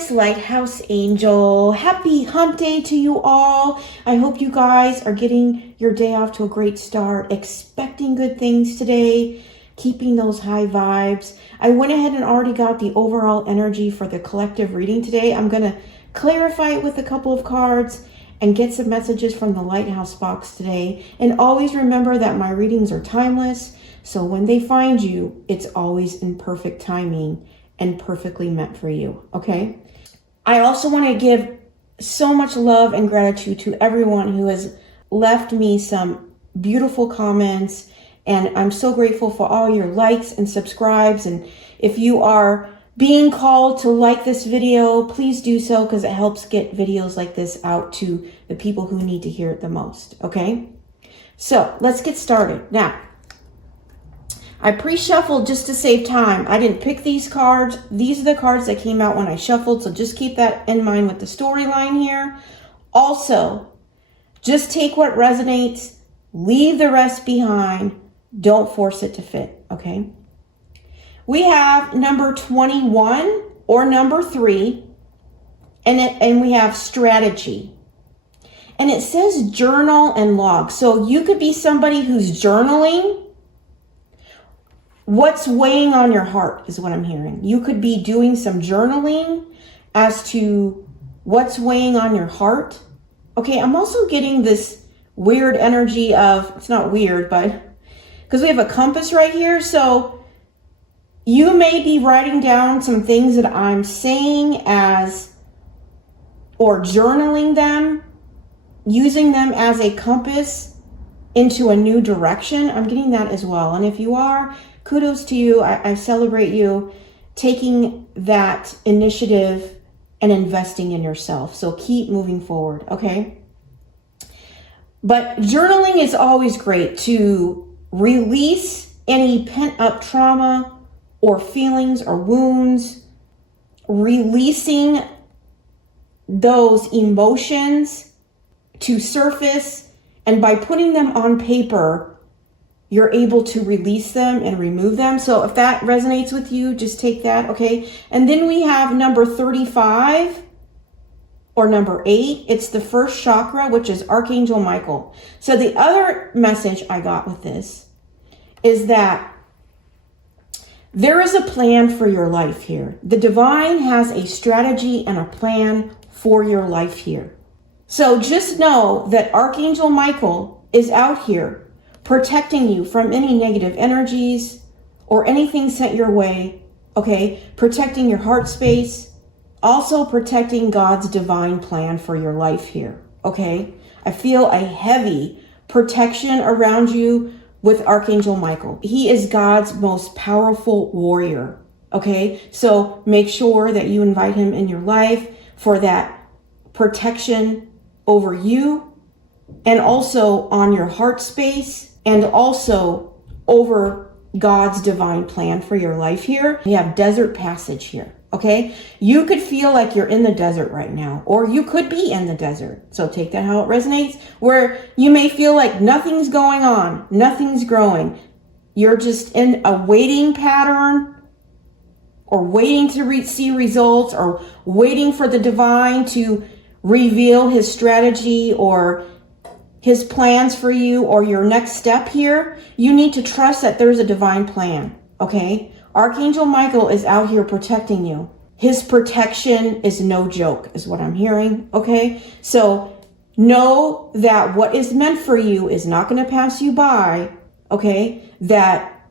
it's Lighthouse Angel. Happy hump day to you all. I hope you guys are getting your day off to a great start, expecting good things today, keeping those high vibes. I went ahead and already got the overall energy for the collective reading today. I'm going to clarify it with a couple of cards and get some messages from the Lighthouse box today. And always remember that my readings are timeless. So when they find you, it's always in perfect timing and perfectly meant for you, okay? I also want to give so much love and gratitude to everyone who has left me some beautiful comments, and I'm so grateful for all your likes and subscribes. And if you are being called to like this video, please do so, because it helps get videos like this out to the people who need to hear it the most, okay? So let's get started. Now, I pre-shuffled just to save time. I didn't pick these cards. These are the cards that came out when I shuffled, so just keep that in mind with the storyline here. Also, just take what resonates, leave the rest behind. Don't force it to fit, okay? We have number 21 or number 3, and we have strategy. And it says journal and log. So you could be somebody who's journaling. What's weighing on your heart is what I'm hearing. You could be doing some journaling as to what's weighing on your heart. Okay, I'm also getting this weird energy of, it's not weird, but because we have a compass right here. So you may be writing down some things that I'm saying as, or journaling them, using them as a compass into a new direction. I'm getting that as well. And if you are, kudos to you. I celebrate you taking that initiative and investing in yourself. So keep moving forward, okay? But journaling is always great to release any pent-up trauma or feelings or wounds, releasing those emotions to surface, and by putting them on paper, you're able to release them and remove them. So if that resonates with you, just take that, okay? And then we have number 35 or number 8. It's the first chakra, which is Archangel Michael. So the other message I got with this is that there is a plan for your life here. The divine has a strategy and a plan for your life here. So just know that Archangel Michael is out here protecting you from any negative energies or anything sent your way, okay? Protecting your heart space, also protecting God's divine plan for your life here, okay? I feel a heavy protection around you with Archangel Michael. He is God's most powerful warrior, okay? So make sure that you invite him in your life for that protection over you, and also on your heart space, and also over God's divine plan for your life here. We have desert passage here, okay? You could feel like you're in the desert right now, or you could be in the desert. So take that how it resonates, where you may feel like nothing's going on, nothing's growing. You're just in a waiting pattern, or waiting to see results, or waiting for the divine to reveal his strategy or his plans for you, or your next step here. You need to trust that there's a divine plan, okay? Archangel Michael is out here protecting you. His protection is no joke, is what I'm hearing, okay? So know that what is meant for you is not going to pass you by, okay? That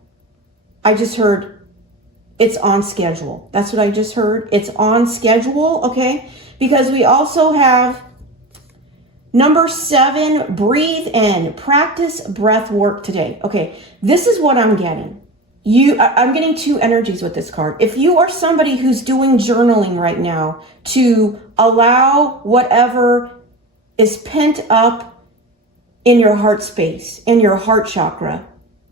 I just heard it's on schedule. That's what I just heard. It's on schedule, okay? Because we also have number 7, breathe in. Practice breath work today. Okay, this is what I'm getting. I'm getting 2 energies with this card. If you are somebody who's doing journaling right now to allow whatever is pent up in your heart space, in your heart chakra,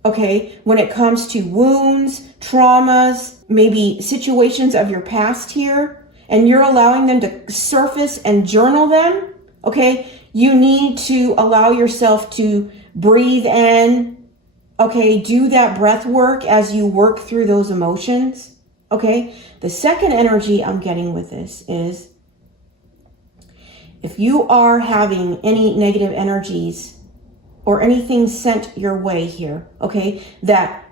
okay, when it comes to wounds, traumas, maybe situations of your past here, and you're allowing them to surface and journal them, okay, you need to allow yourself to breathe in, okay, do that breath work as you work through those emotions, Okay? The second energy I'm getting with this is if you are having any negative energies or anything sent your way here, okay, that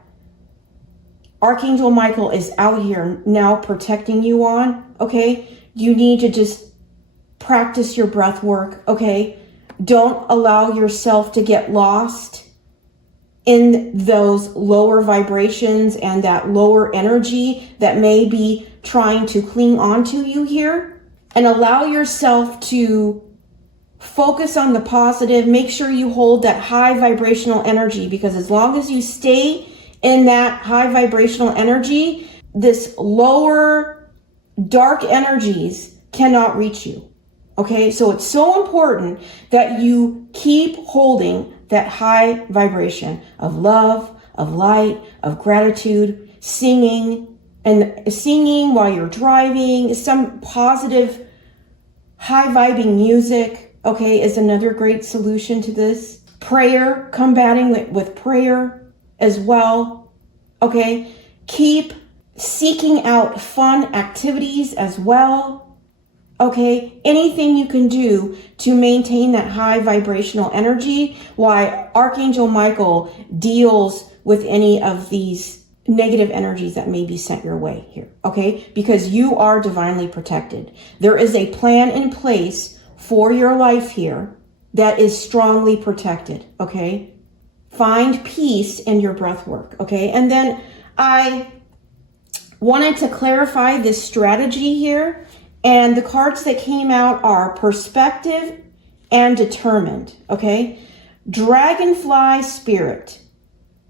Archangel Michael is out here now protecting you on, okay, you need to just practice your breath work, okay? Don't allow yourself to get lost in those lower vibrations and that lower energy that may be trying to cling onto you here, and allow yourself to focus on the positive. Make sure you hold that high vibrational energy, because as long as you stay in that high vibrational energy, this lower dark energies cannot reach you. Okay, so it's so important that you keep holding that high vibration of love, of light, of gratitude, singing while you're driving, some positive, high vibing music, okay, is another great solution to this. Prayer, combating with prayer as well, okay? Keep seeking out fun activities as well. Okay, anything you can do to maintain that high vibrational energy while Archangel Michael deals with any of these negative energies that may be sent your way here, okay? Because you are divinely protected. There is a plan in place for your life here that is strongly protected, okay? Find peace in your breath work, okay? And then I wanted to clarify this strategy here. And the cards that came out are perspective and determined, okay? Dragonfly spirit.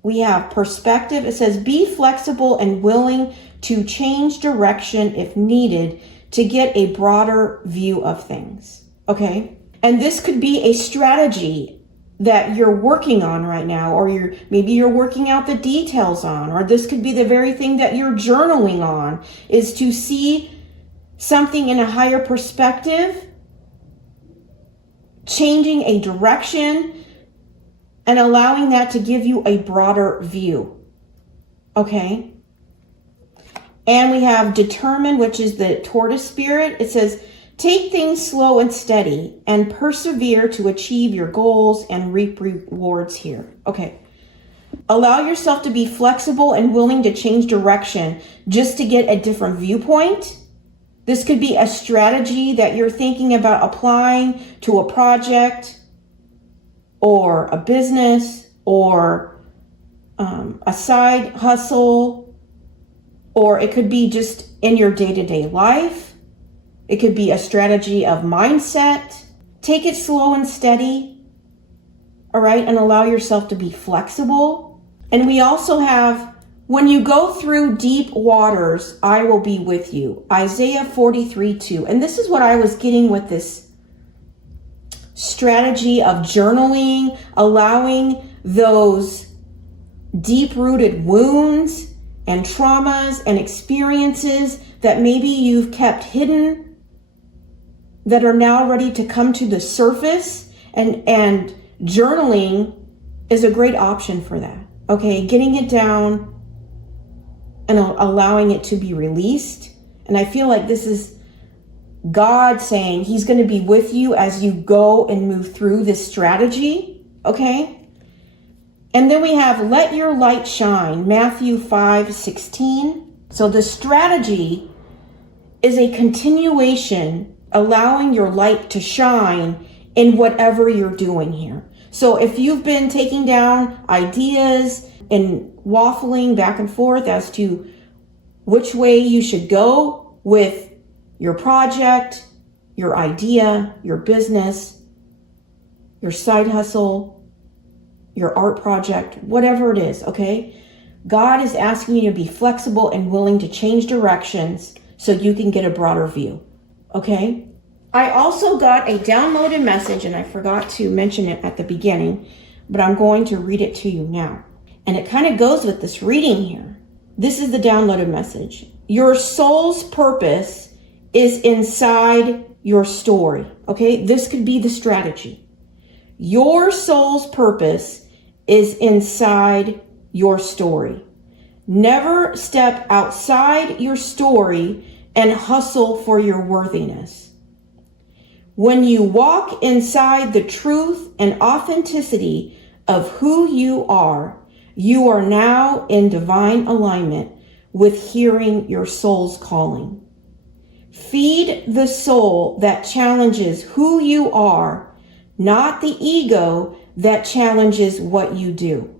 We have perspective. It says, be flexible and willing to change direction if needed to get a broader view of things, okay? And this could be a strategy that you're working on right now, or maybe you're working out the details on, or this could be the very thing that you're journaling on, is to see something in a higher perspective, changing a direction, and allowing that to give you a broader view. Okay? And we have determined, which is the tortoise spirit. It says, take things slow and steady and persevere to achieve your goals and reap rewards here. Okay. Allow yourself to be flexible and willing to change direction just to get a different viewpoint. This could be a strategy that you're thinking about applying to a project or a business or a side hustle, or it could be just in your day-to-day life. It could be a strategy of mindset. Take it slow and steady, all right, and allow yourself to be flexible. And we also have, when you go through deep waters, I will be with you. Isaiah 43:2. And this is what I was getting with this strategy of journaling, allowing those deep-rooted wounds and traumas and experiences that maybe you've kept hidden that are now ready to come to the surface. And journaling is a great option for that. Okay, getting it down and allowing it to be released. And I feel like this is God saying he's going to be with you as you go and move through this strategy, okay? And then we have let your light shine, Matthew 5:16. So the strategy is a continuation, allowing your light to shine in whatever you're doing here. So if you've been taking down ideas and waffling back and forth as to which way you should go with your project, your idea, your business, your side hustle, your art project, whatever it is, okay? God is asking you to be flexible and willing to change directions so you can get a broader view, okay? I also got a downloaded message, and I forgot to mention it at the beginning, but I'm going to read it to you now. And it kind of goes with this reading here. This is the downloaded message. Your soul's purpose is inside your story. Okay, this could be the strategy. Your soul's purpose is inside your story. Never step outside your story and hustle for your worthiness. When you walk inside the truth and authenticity of who you are now in divine alignment with hearing your soul's calling. Feed the soul that challenges who you are, not the ego that challenges what you do.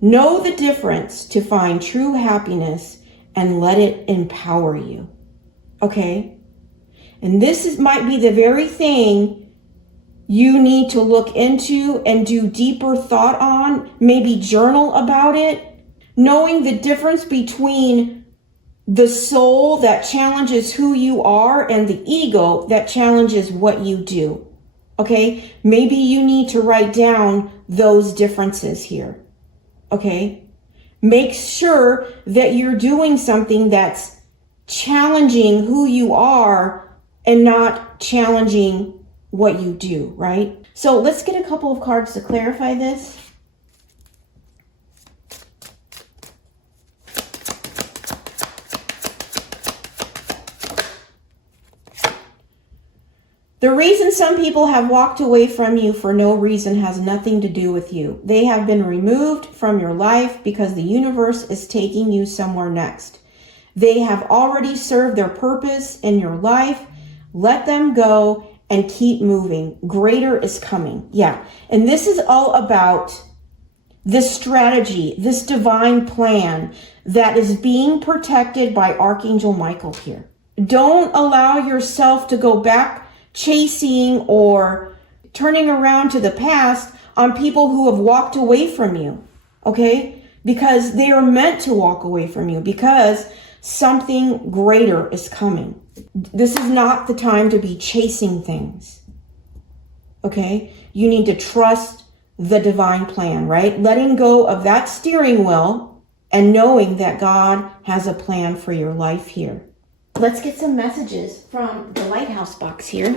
Know the difference to find true happiness and let it empower you. Okay? And this might be the very thing you need to look into and do deeper thought on, maybe journal about it, knowing the difference between the soul that challenges who you are and the ego that challenges what you do. Okay? Maybe you need to write down those differences here. Okay? Make sure that you're doing something that's challenging who you are and not challenging what you do, right? So let's get a couple of cards to clarify this. The reason some people have walked away from you for no reason has nothing to do with you. They have been removed from your life because the universe is taking you somewhere next. They have already served their purpose in your life. Let them go and keep moving. Greater is coming. Yeah. And this is all about this strategy, this divine plan that is being protected by Archangel Michael here. Don't allow yourself to go back chasing or turning around to the past on people who have walked away from you. Okay? Because they are meant to walk away from you because something greater is coming. This is not the time to be chasing things. Okay? You need to trust the divine plan, right? Letting go of that steering wheel and knowing that God has a plan for your life here. Let's get some messages from the Lighthouse box here.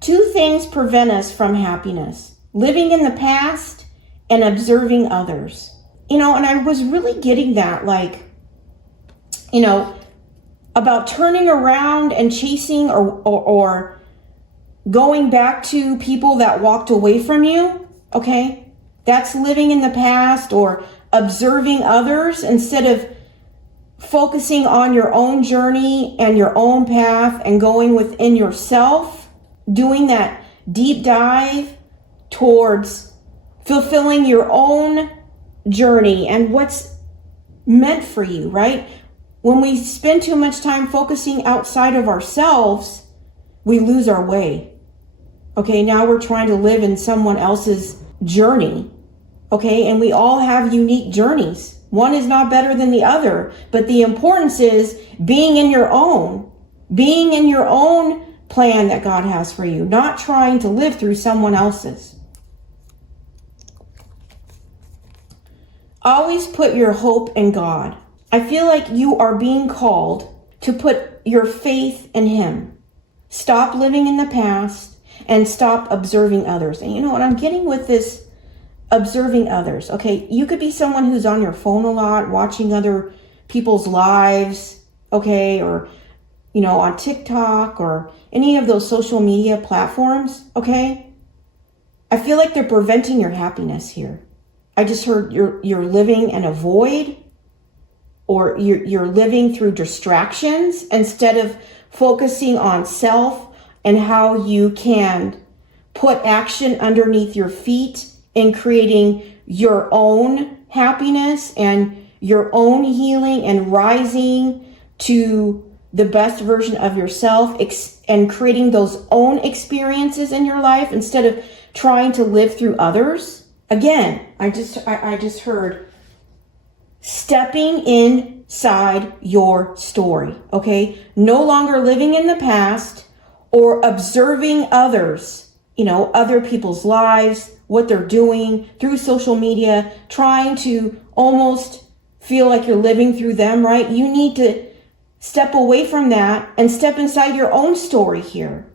Two things prevent us from happiness: living in the past and observing others. And I was really getting that, about turning around and chasing or going back to people that walked away from you. Okay? That's living in the past or observing others instead of focusing on your own journey and your own path and going within yourself. Doing that deep dive towards fulfilling your own journey and what's meant for you, right? When we spend too much time focusing outside of ourselves, we lose our way. Okay, now we're trying to live in someone else's journey. Okay, and we all have unique journeys. One is not better than the other, but the importance is being in your own plan that God has for you, not trying to live through someone else's. Always put your hope in God. I feel like you are being called to put your faith in Him. Stop living in the past and stop observing others. And you know what I'm getting with this observing others? Okay, you could be someone who's on your phone a lot, watching other people's lives, okay, or on TikTok or any of those social media platforms, okay? I feel like they're preventing your happiness here. I just heard you're living in a void, or you're living through distractions instead of focusing on self and how you can put action underneath your feet in creating your own happiness and your own healing and rising to the best version of yourself and creating those own experiences in your life instead of trying to live through others. Again, I just heard stepping inside your story, okay? No longer living in the past or observing others, other people's lives, what they're doing through social media, trying to almost feel like you're living through them, right? You need to step away from that and step inside your own story here.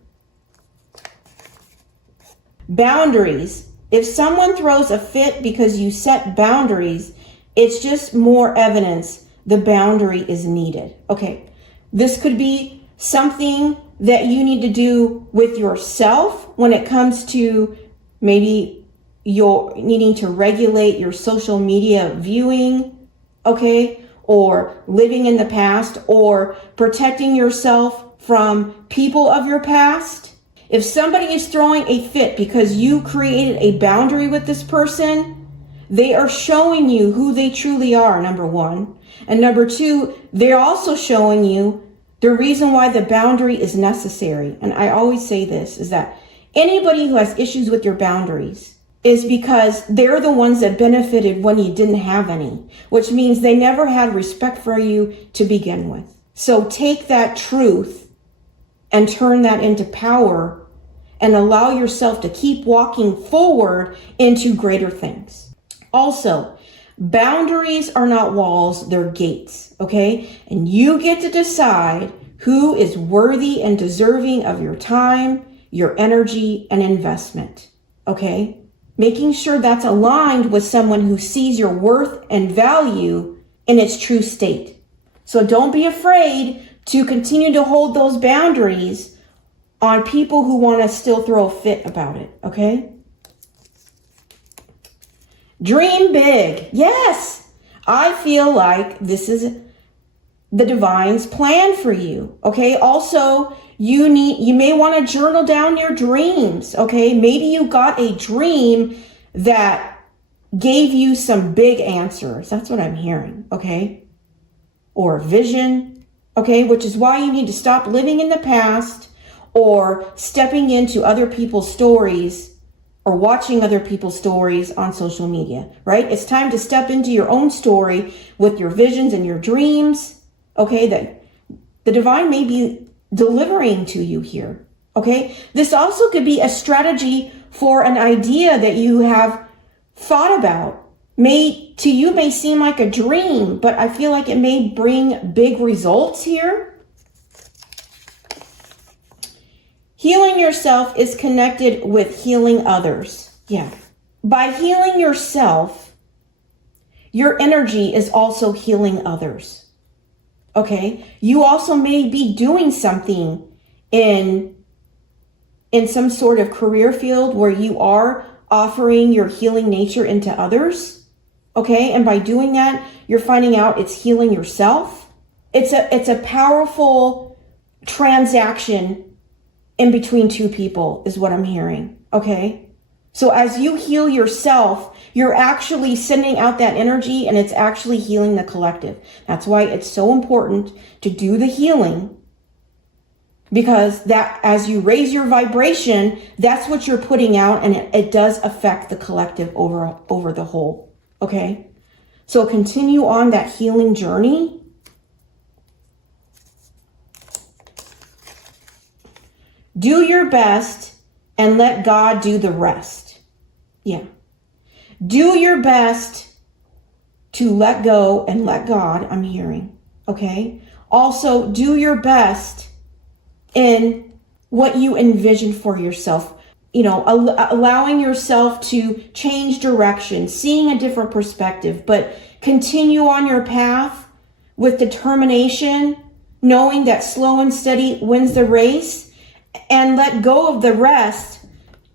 Boundaries. If someone throws a fit because you set boundaries, it's just more evidence the boundary is needed. Okay, this could be something that you need to do with yourself when it comes to maybe you're needing to regulate your social media viewing, okay, or living in the past, or protecting yourself from people of your past. If somebody is throwing a fit because you created a boundary with this person, they are showing you who they truly are, number one. And number two, they're also showing you the reason why the boundary is necessary. And I always say this, is that anybody who has issues with your boundaries is because they're the ones that benefited when you didn't have any, which means they never had respect for you to begin with. So take that truth and turn that into power and allow yourself to keep walking forward into greater things. Also, boundaries are not walls, they're gates, okay? And you get to decide who is worthy and deserving of your time, your energy, and investment, okay? Making sure that's aligned with someone who sees your worth and value in its true state. So don't be afraid to continue to hold those boundaries on people who want to still throw a fit about it, okay? Dream big. Yes, I feel like this is the divine's plan for you, okay? Also, you may want to journal down your dreams, okay? Maybe you got a dream that gave you some big answers. That's what I'm hearing, okay? Or a vision, okay? Which is why you need to stop living in the past or stepping into other people's stories or watching other people's stories on social media, right? It's time to step into your own story with your visions and your dreams, okay, that the divine may be delivering to you here, okay? This also could be a strategy for an idea that you have thought about. To you may seem like a dream, but I feel like it may bring big results here. Healing yourself is connected with healing others. Yeah. By healing yourself, your energy is also healing others. Okay? You also may be doing something in some sort of career field where you are offering your healing nature into others. Okay? And by doing that, you're finding out it's healing yourself. It's a powerful transaction in between two people is what I'm hearing, okay? So as you heal yourself, you're actually sending out that energy and it's actually healing the collective. That's why it's so important to do the healing, because that as you raise your vibration, that's what you're putting out, and it does affect the collective over the whole, okay? So continue on that healing journey. Do your best and let God do the rest. Yeah. Do your best to let go and let God, I'm hearing. Okay. Also, do your best in what you envision for yourself. You know, allowing yourself to change direction, seeing a different perspective, but continue on your path with determination, knowing that slow and steady wins the race. And let go of the rest,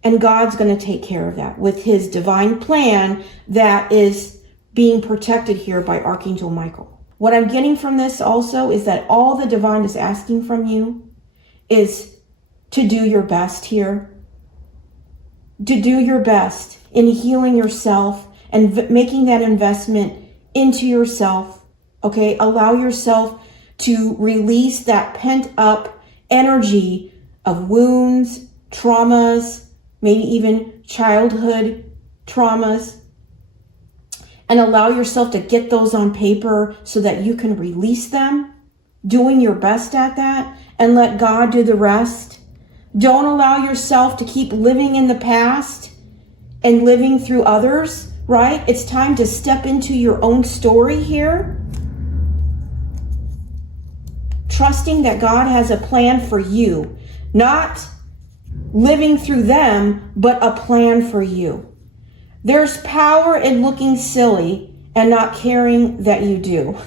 and God's going to take care of that with his divine plan that is being protected here by Archangel Michael. What I'm getting from this also is that all the divine is asking from you is to do your best here. To do your best in healing yourself and making that investment into yourself. Okay, allow yourself to release that pent up energy of wounds, traumas, maybe even childhood traumas, and allow yourself to get those on paper so that you can release them, doing your best at that, and let God do the rest. Don't allow yourself to keep living in the past and living through others, right? It's time to step into your own story here. trusting that God has a plan for you, not living through them, but a plan for you. There's power in looking silly and not caring that you do.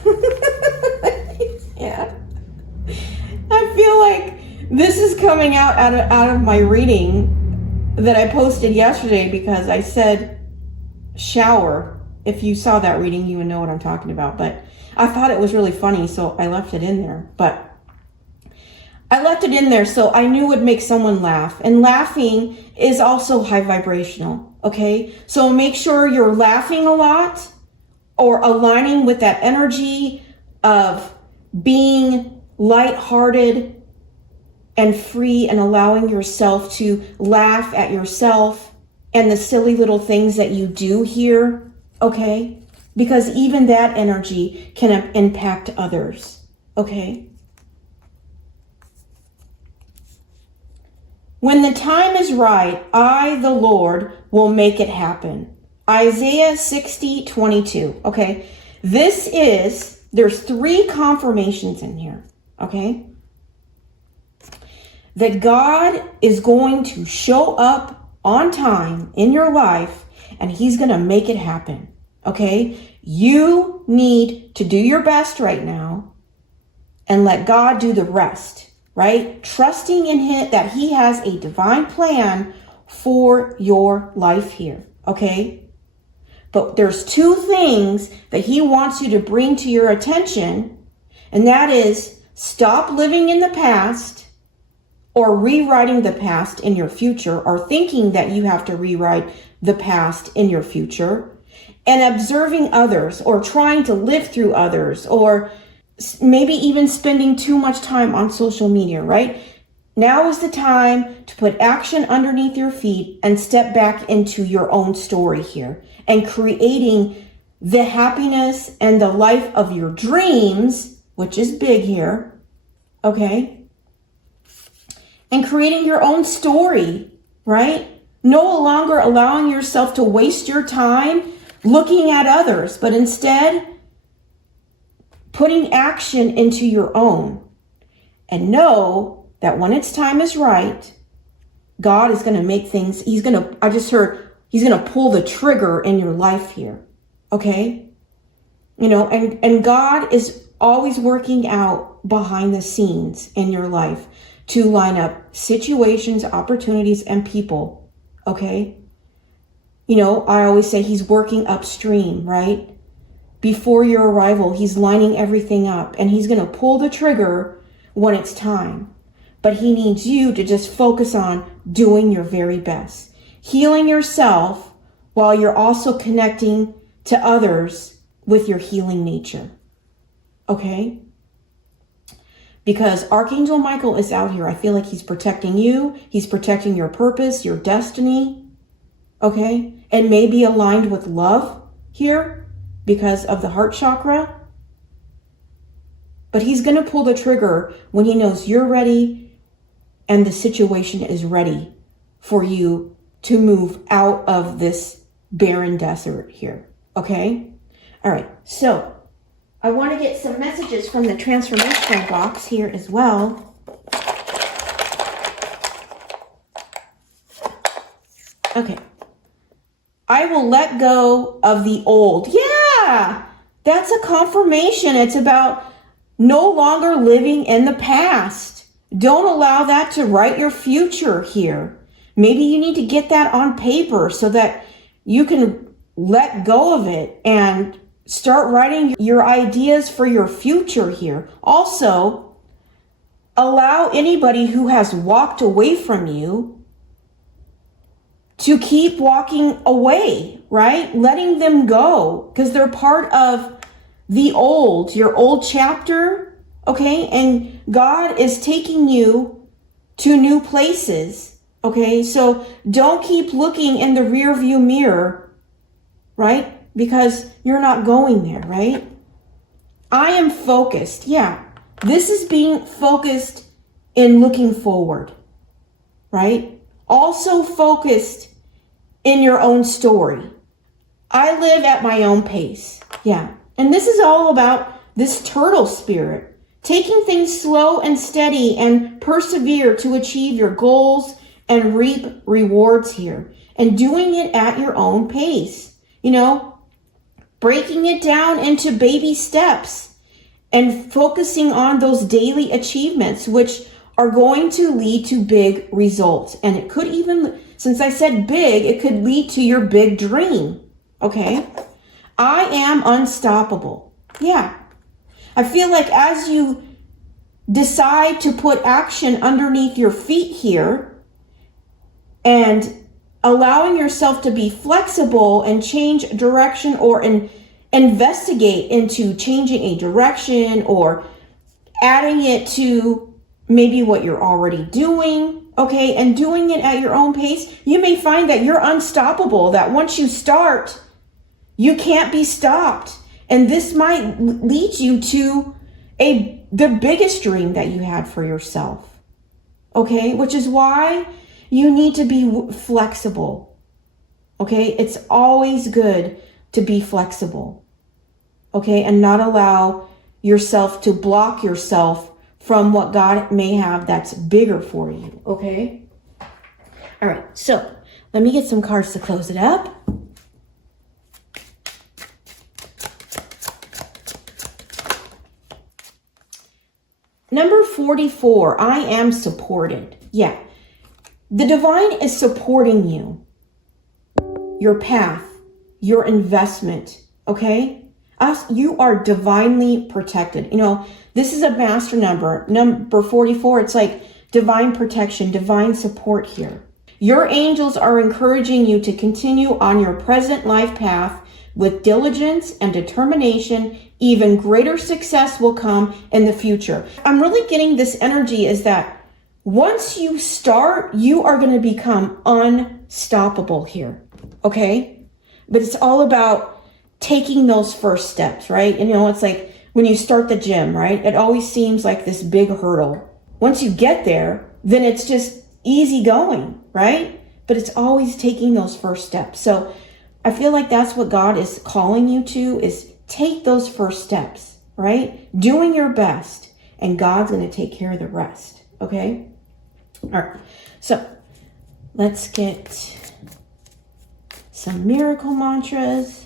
Yeah. I feel like this is coming out of my reading that I posted yesterday, because I said shower. If you saw that reading, you would know what I'm talking about. But I thought it was really funny, so I left it in there. But I left it in there so I knew it would make someone laugh. And laughing is also high vibrational, okay? So make sure you're laughing a lot or aligning with that energy of being lighthearted and free, and allowing yourself to laugh at yourself and the silly little things that you do here, okay? Because even that energy can impact others, okay? When the time is right, I, the Lord, will make it happen. Isaiah 60:22, okay? There's 3 confirmations in here, okay? That God is going to show up on time in your life, and he's going to make it happen, okay? You need to do your best right now and let God do the rest, right? Trusting in him that he has a divine plan for your life here, okay? But there's 2 things that he wants you to bring to your attention, and that is stop living in the past or rewriting the past in your future, or thinking that you have to rewrite the past in your future, and observing others or trying to live through others, or maybe even spending too much time on social media, right? Now is the time to put action underneath your feet and step back into your own story here and creating the happiness and the life of your dreams, which is big here, okay? And creating your own story, right? No longer allowing yourself to waste your time looking at others, but instead putting action into your own. And know that when its time is right, God is going to make things, he's going to pull the trigger in your life here. Okay? You know, and God is always working out behind the scenes in your life to line up situations, opportunities, and people. Okay? You know, I always say he's working upstream, right? Before your arrival, he's lining everything up, and he's going to pull the trigger when it's time. But he needs you to just focus on doing your very best, healing yourself while you're also connecting to others with your healing nature. Okay? Because Archangel Michael is out here. I feel like he's protecting you. He's protecting your purpose, your destiny. Okay? And may be aligned with love here because of the heart chakra. But he's going to pull the trigger when he knows you're ready and the situation is ready for you to move out of this barren desert here. Okay? All right. So I want to get some messages from the transformational box here as well. Okay. I will let go of the old. Yeah, that's a confirmation. It's about no longer living in the past. Don't allow that to write your future here. Maybe you need to get that on paper so that you can let go of it and start writing your ideas for your future here. Also, allow anybody who has walked away from you to keep walking away, right? Letting them go because they're part of the old, your old chapter, okay? And God is taking you to new places, okay? So don't keep looking in the rear view mirror, right? Because you're not going there, right? I am focused. Yeah, this is being focused in looking forward, right? Also focused in your own story. I live at my own pace. Yeah. And this is all about this turtle spirit. Taking things slow and steady and persevere to achieve your goals and reap rewards here. And doing it at your own pace. You know, breaking it down into baby steps and focusing on those daily achievements, which are going to lead to big results. And it could even, since I said big, it could lead to your big dream. Okay? I am unstoppable. Yeah. I feel like as you decide to put action underneath your feet here and allowing yourself to be flexible and change direction or investigate into changing a direction or adding it to maybe what you're already doing, okay, and doing it at your own pace, you may find that you're unstoppable, that once you start, you can't be stopped. And this might lead you to the biggest dream that you had for yourself, okay, which is why you need to be flexible, okay? It's always good to be flexible, okay, and not allow yourself to block yourself from what God may have that's bigger for you, okay? All right, so let me get some cards to close it up. Number 44, I am supported. Yeah, the divine is supporting you, your path, your investment, okay? You are divinely protected. You know, this is a master number. Number 44, it's like divine protection, divine support here. Your angels are encouraging you to continue on your present life path with diligence and determination. Even greater success will come in the future. I'm really getting this energy is that once you start, you are going to become unstoppable here, okay? But it's all about taking those first steps, right? And you know, it's like when you start the gym, right? It always seems like this big hurdle. Once you get there, then it's just easy going, right? But it's always taking those first steps. So I feel like that's what God is calling you to, is take those first steps, right? Doing your best, and God's going to take care of the rest, okay? All right, so let's get some miracle mantras.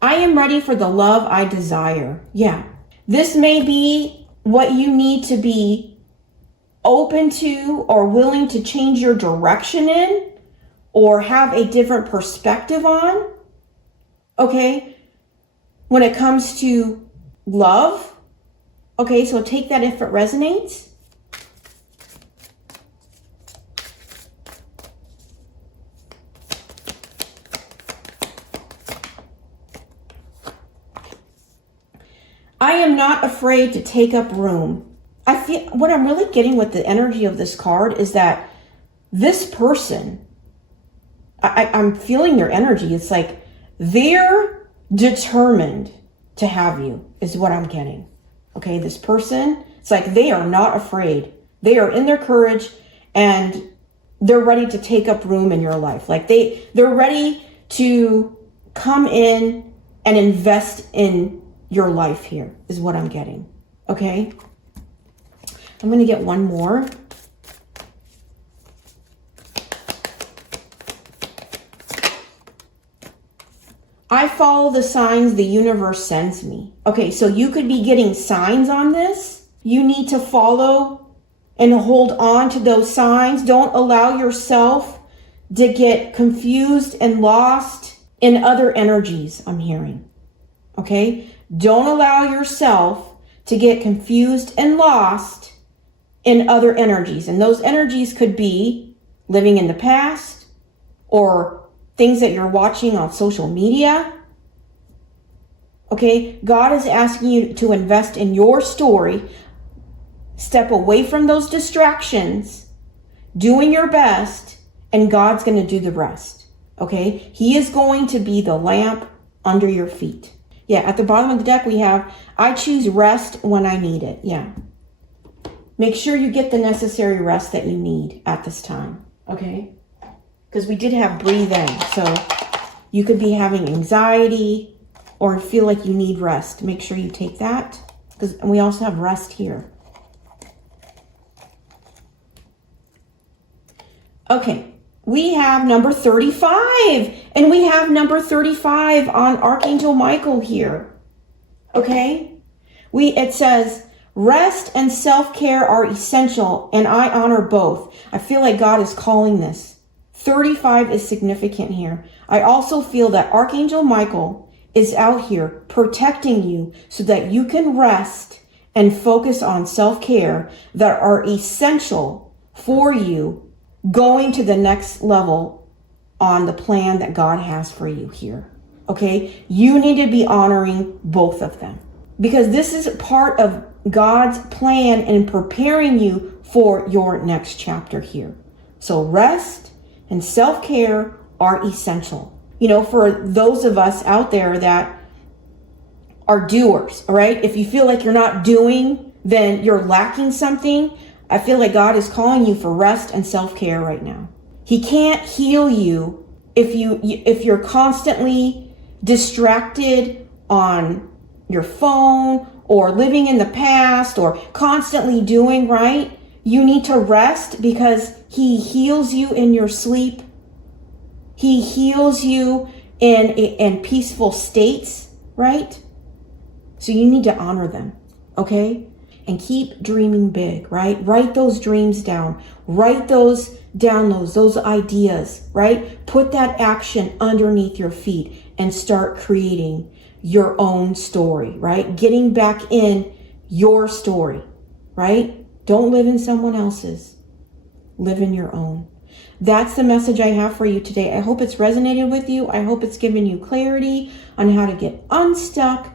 I am ready for the love I desire. Yeah, this may be what you need to be open to or willing to change your direction in or have a different perspective on, okay? When it comes to love, okay, so take that if it resonates. I am not afraid to take up room. I feel what I'm really getting with the energy of this card is that this person, I'm feeling their energy. It's like they're determined to have you is what I'm getting. Okay, this person, it's like they are not afraid. They are in their courage and they're ready to take up room in your life. Like they're ready to come in and invest in your life here is what I'm getting. Okay, I'm going to get one more. I follow the signs the universe sends me. Okay, so you could be getting signs on this. You need to follow and hold on to those signs. Don't allow yourself to get confused and lost in other energies, I'm hearing. Okay? Don't allow yourself to get confused and lost in other energies. And those energies could be living in the past or things that you're watching on social media. Okay, God is asking you to invest in your story. Step away from those distractions, doing your best, and God's going to do the rest. Okay, He is going to be the lamp under your feet. Yeah, at the bottom of the deck we have, I choose rest when I need it. Yeah. Make sure you get the necessary rest that you need at this time. Okay? Because we did have breathe in. So You could be having anxiety or feel like you need rest. Make sure you take that, because we also have rest here. Okay, we have number 35, and we have number 35 on Archangel Michael here. Okay, it says, rest and self-care are essential, and I honor both. I feel like God is calling this. 35 is significant here. I also feel that Archangel Michael is out here protecting you so that you can rest and focus on self-care that are essential for you going to the next level on the plan that God has for you here. Okay, you need to be honoring both of them, because this is part of God's plan in preparing you for your next chapter here. So rest and self-care are essential. You know, for those of us out there that are doers, all right? If you feel like you're not doing, then you're lacking something. I feel like God is calling you for rest and self-care right now. He can't heal you if you're constantly distracted on your phone or living in the past or constantly doing, right? You need to rest, because he heals you in your sleep. He heals you in peaceful states, right? So you need to honor them, okay? And keep dreaming big, right? Write those dreams down. Write those downloads, those ideas, right? Put that action underneath your feet and start creating your own story, right? Getting back in your story, right? Don't live in someone else's. Live in your own. That's the message I have for you today. I hope it's resonated with you. I hope it's given you clarity on how to get unstuck,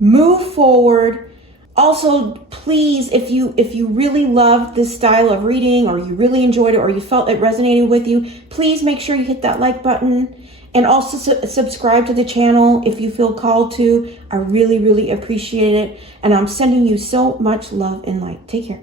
move forward. Also, please, if you really loved this style of reading, or you really enjoyed it, or you felt it resonated with you, please make sure you hit that like button, and also subscribe to the channel if you feel called to. I really, really appreciate it. And I'm sending you so much love and light. Take care.